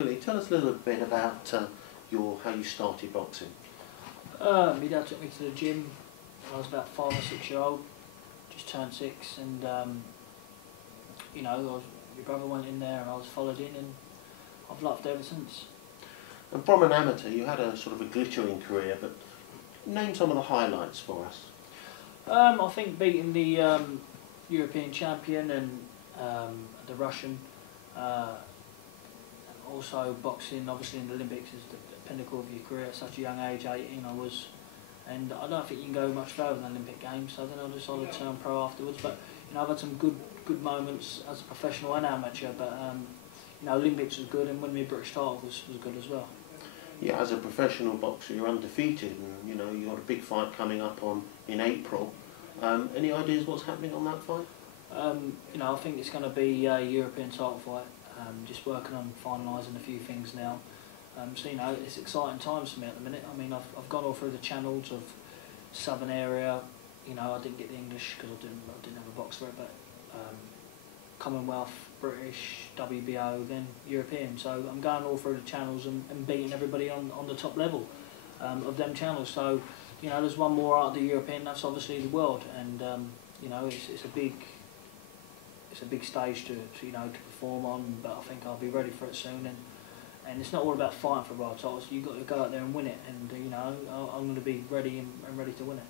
Tell us a little bit about how you started boxing. My dad took me to the gym when I was about 5 or 6 years old, just turned 6, and my brother went in there and I was followed in, and I've loved it ever since. And from an amateur, you had a sort of a glittering career, but name some of the highlights for us. I think beating the European champion and the Russian, and also boxing, obviously in the Olympics, is the pinnacle of your career at such a young age. 18 I was, and I don't think you can go much further than Olympic Games. So then I decided to turn pro afterwards. But I've had some good moments as a professional and amateur. But Olympics was good, and winning the British title was good as well. Yeah, as a professional boxer, you're undefeated, and you got a big fight coming up in April. Any ideas what's happening on that fight? I think it's going to be a European title fight. Just working on finalising a few things now. It's exciting times for me at the minute. I mean, I've gone all through the channels of Southern area. I didn't get the English because I didn't have a box for it, but Commonwealth, British, WBO, then European. So I'm going all through the channels and beating everybody on the top level of them channels. So there's one more out of the European. That's obviously the world, and it's a big stage to perform on. But I think I'll be ready for it soon. And it's not all about fighting for world titles. You've got to go out there and win it, and I'm going to be ready and ready to win it.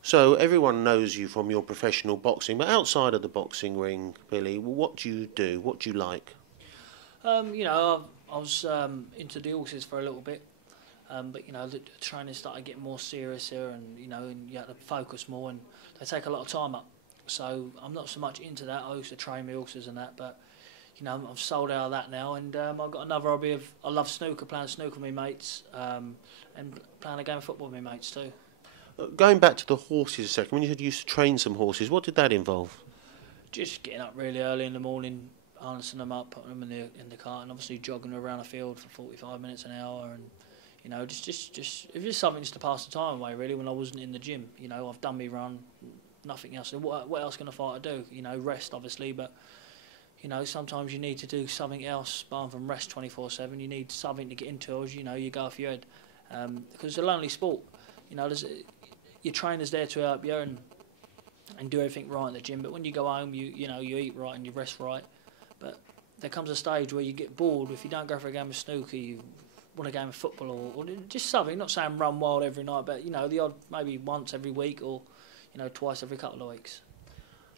So everyone knows you from your professional boxing, but outside of the boxing ring, Billy, what do you do? What do you like? I was into the horses for a little bit, but the training started getting more serious here, and you have to focus more, and they take a lot of time up. So I'm not so much into that. I used to train my horses and that, but I've sold out of that now, and I've got another hobby of I love snooker, playing snooker with my mates, and playing a game of football with my mates too. Going back to the horses a second, when you said you used to train some horses, what did that involve? Just getting up really early in the morning, harnessing them up, putting them in the cart, and obviously jogging around a field for 45 minutes an hour, and it was just something just to pass the time away really when I wasn't in the gym. I've done me run, nothing else. What else can a fighter do? Rest obviously, but sometimes you need to do something else, apart from rest 24/7. You need something to get into, as you go off your head, because it's a lonely sport. Your trainer's there to help you and do everything right in the gym. But when you go home, you eat right and you rest right. But there comes a stage where you get bored. If you don't go for a game of snooker, you want a game of football or just something. Not saying run wild every night, but the odd maybe once every week or twice every couple of weeks.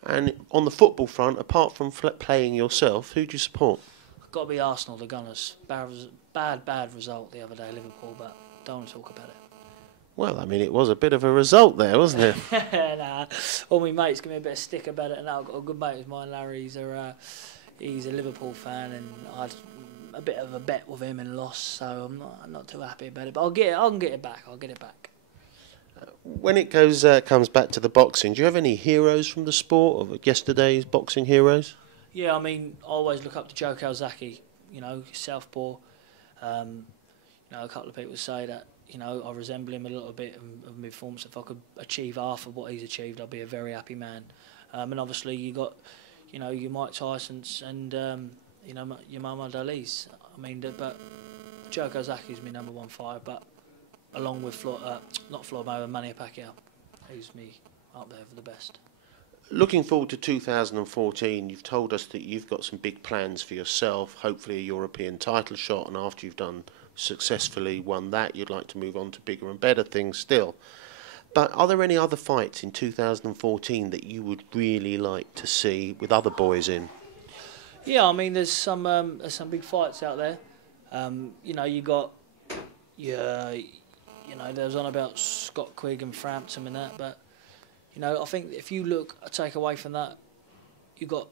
And on the football front, apart from playing yourself, who do you support? Got to be Arsenal, the Gunners. Bad result the other day, Liverpool, but don't want to talk about it. Well, I mean, it was a bit of a result there, wasn't it? Nah, all my mates give me a bit of stick about it, and I've got a good mate of mine, Larry. He's a Liverpool fan, and I had a bit of a bet with him and lost, so I'm not too happy about it. But I can get it back. I'll get it back. When it comes back to the boxing, do you have any heroes from the sport, or yesterday's boxing heroes? Yeah, I mean, I always look up to Joe Saunders. Southpaw. A couple of people say that I resemble him a little bit of my performance. If I could achieve half of what he's achieved, I'd be a very happy man. And obviously you got your Mike Tyson's and your Muhammad Ali's. I mean, but Joe Saunders is my number one fighter, but along with not Floyd Mayweather, Manny Pacquiao, who's me up there for the best. Looking forward to 2014, you've told us that you've got some big plans for yourself, hopefully a European title shot, and after you've successfully won that, you'd like to move on to bigger and better things still. But are there any other fights in 2014 that you would really like to see with other boys in? Yeah, I mean, there's some big fights out there. You got there's on about Scott Quigg and Frampton and that, but I think if you take away from that, you got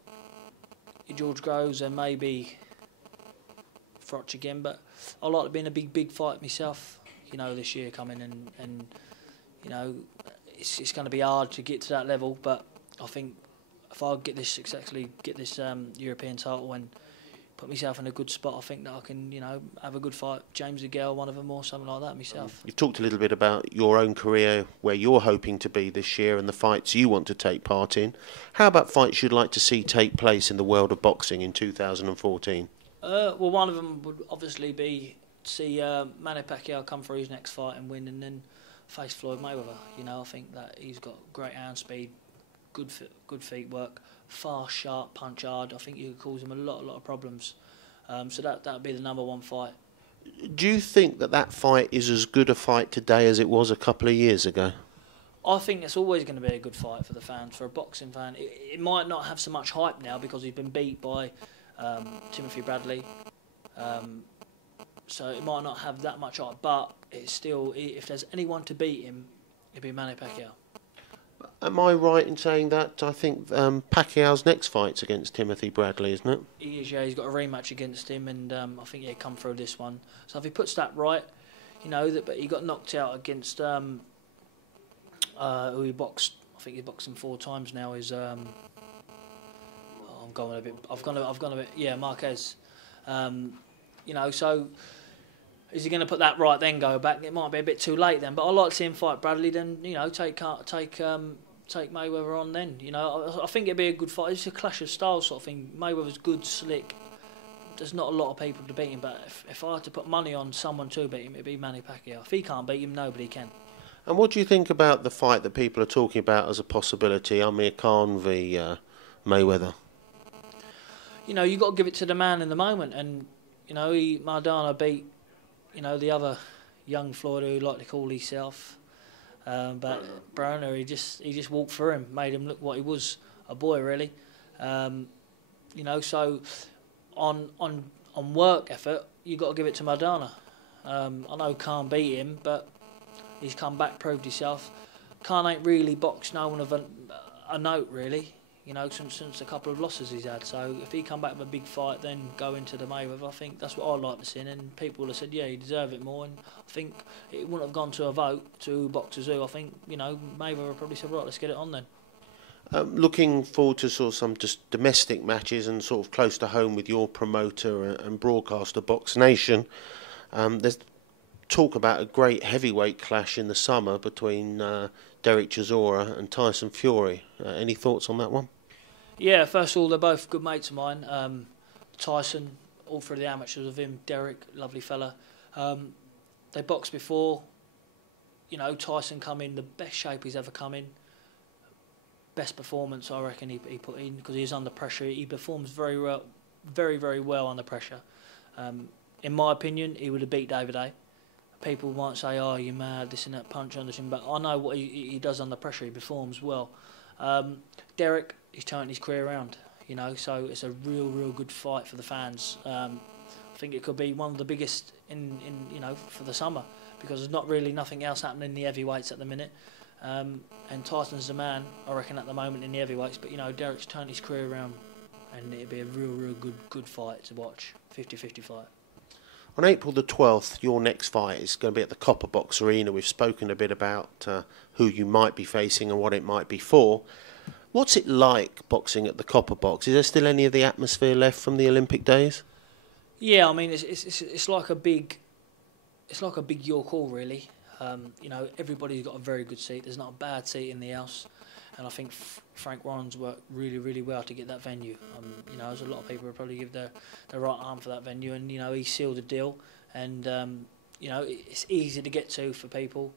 your George Groves and maybe Frotch again, but I like to be in a big fight myself. This year coming and it's going to be hard to get to that level, but I think if I successfully get this European title and put myself in a good spot, I think that I can, have a good fight. James Gale, one of them, or something like that myself. You've talked a little bit about your own career, where you're hoping to be this year and the fights you want to take part in. How about fights you'd like to see take place in the world of boxing in 2014? Well, one of them would obviously be to see Manny Pacquiao come through his next fight and win, and then face Floyd Mayweather. You know, I think that he's got great hand speed, good feet work, fast, sharp, punch hard. I think you could cause him a lot of problems. So that would be the #1 fight. Do you think that that fight is as good a fight today as it was a couple of years ago? I think it's always going to be a good fight for the fans. For a boxing fan, it might not have so much hype now because he's been beat by Timothy Bradley. So it might not have that much hype, but it's still, if there's anyone to beat him, it'd be Manny Pacquiao. Am I right in saying that? I think Pacquiao's next fight's against Timothy Bradley, isn't it? He is, yeah. He's got a rematch against him, and I think he'll come through this one. So if he puts that right, you know, but he got knocked out against who he boxed. I think he boxed him 4 times now. Is I'm going a bit. I've gone a bit. Yeah, Marquez. You know, so is he going to put that right then go back? It might be a bit too late then. But I like to see him fight Bradley. Then you know, take Mayweather on then. You know, I think it'd be a good fight. It's a clash of styles sort of thing. Mayweather's good, slick. There's not a lot of people to beat him. But if I had to put money on someone to beat him, it'd be Manny Pacquiao. If he can't beat him, nobody can. And what do you think about the fight that people are talking about as a possibility, Amir Khan v Mayweather? You know, you got to give it to the man in the moment. And you know, Maradona beat, you know, the other young Floyd who he liked to call himself. But Broner, he just walked through him, made him look what he was, a boy really. You know, so on work effort, you got to give it to Maradona. I know Khan beat him, but he's come back, proved himself. Khan ain't really boxed no one of a note really. You know, since a couple of losses he's had. So if he come back with a big fight, then go into the Mayweather, I think that's what I'd like to see. And people have said, yeah, he deserved it more. And I think it wouldn't have gone to a vote to boxers who. I think, you know, Mayweather probably said, right, let's get it on then. Looking forward to sort of some just domestic matches and sort of close to home with your promoter and broadcaster, Box Nation. There's talk about a great heavyweight clash in the summer between Derek Chisora and Tyson Fury. Any thoughts on that one? Yeah, first of all, they're both good mates of mine. Tyson, all through the amateurs with him. Derek, lovely fella. They boxed before. You know, Tyson come in the best shape he's ever come in. Best performance, I reckon, he put in because he's under pressure. He performs very well, very well under pressure. In my opinion, he would have beat David A. People might say, oh, you're mad, this and that, punch on this, but I know what he does under pressure. He performs well. Derek, he's turning his career around, you know, so it's a real good fight for the fans. I think it could be one of the biggest in you know, for the summer because there's not really nothing else happening in the heavyweights at the minute. And Tyson's the man, I reckon, at the moment in the heavyweights, but you know, Derek's turned his career around and it'd be a real good fight to watch, 50-50 fight. On April the 12th, your next fight is going to be at the Copper Box Arena. We've spoken a bit about who you might be facing and what it might be for. What's it like boxing at the Copper Box? Is there still any of the atmosphere left from the Olympic days? Yeah, I mean it's like a big York Hall really. You know, everybody's got a very good seat. There's not a bad seat in the house, and I think Frank Warren's worked really well to get that venue. You know, there's a lot of people who probably give their right arm for that venue, and you know, he sealed the deal. And you know, it's easy to get to for people.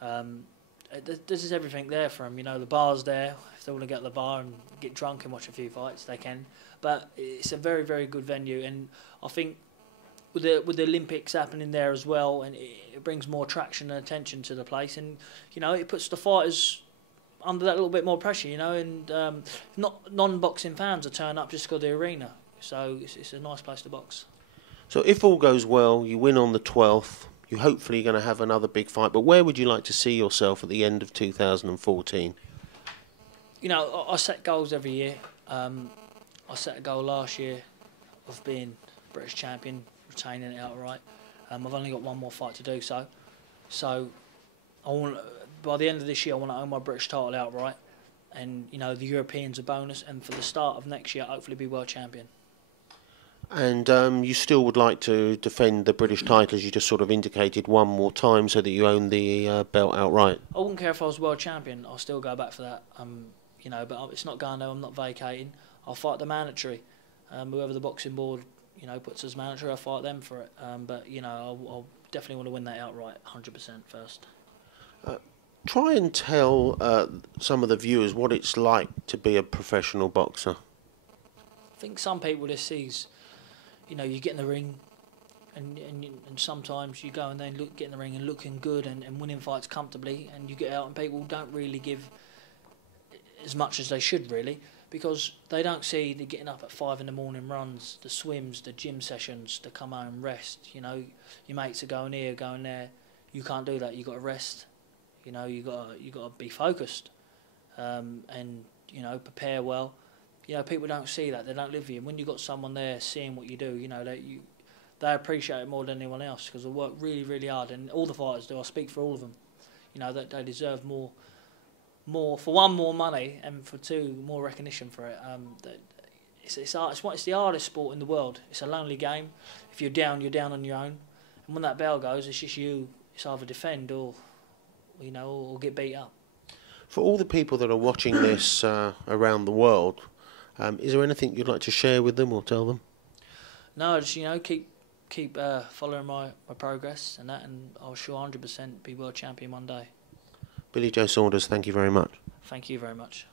There's everything there for them. You know, the bar's there. If they want to get to the bar and get drunk and watch a few fights, they can. But it's a very good venue, and I think with the Olympics happening there as well, and it brings more traction and attention to the place, and you know, it puts the fighters under that little bit more pressure, you know, and not non-boxing fans are turning up just to go to the arena, so it's a nice place to box. So if all goes well, you win on the 12th, you're hopefully going to have another big fight, but where would you like to see yourself at the end of 2014? You know, I set goals every year. I set a goal last year of being British champion, retaining it outright. I've only got one more fight to do so. So I want, by the end of this year, I want to own my British title outright. And, you know, the Europeans a bonus. And for the start of next year, hopefully be world champion. And you still would like to defend the British title, as you just sort of indicated, one more time so that you own the belt outright? I wouldn't care if I was world champion. I'll still go back for that. You know, but it's not going there. I'm not vacating. I'll fight the mandatory. Whoever the boxing board puts as manager, I'll fight them for it. But I'll definitely want to win that outright, 100% first. Try and tell some of the viewers what it's like to be a professional boxer. I think some people just sees, you get in the ring, and sometimes you go and then get in the ring and looking good and winning fights comfortably, and you get out and people don't really give as much as they should really, because they don't see the getting up at 5 in the morning runs, the swims, the gym sessions, to come home and rest. Your mates are going here, going there. You can't do that. You got to rest. You got to be focused, and prepare well. People don't see that. They don't live here. And when you've got someone there seeing what you do, they appreciate it more than anyone else, because they work really, really hard, and all the fighters do. I speak for all of them. That they deserve more for one, more money, and for two, more recognition for it. It's the hardest sport in the world. It's a lonely game. If you're down on your own, and when that bell goes, it's just you. It's either defend or get beat up. For all the people that are watching this around the world, is there anything you'd like to share with them or tell them? No, just keep following my progress and that, and I'll sure 100% be world champion one day. Billy Joe Saunders, thank you very much. Thank you very much.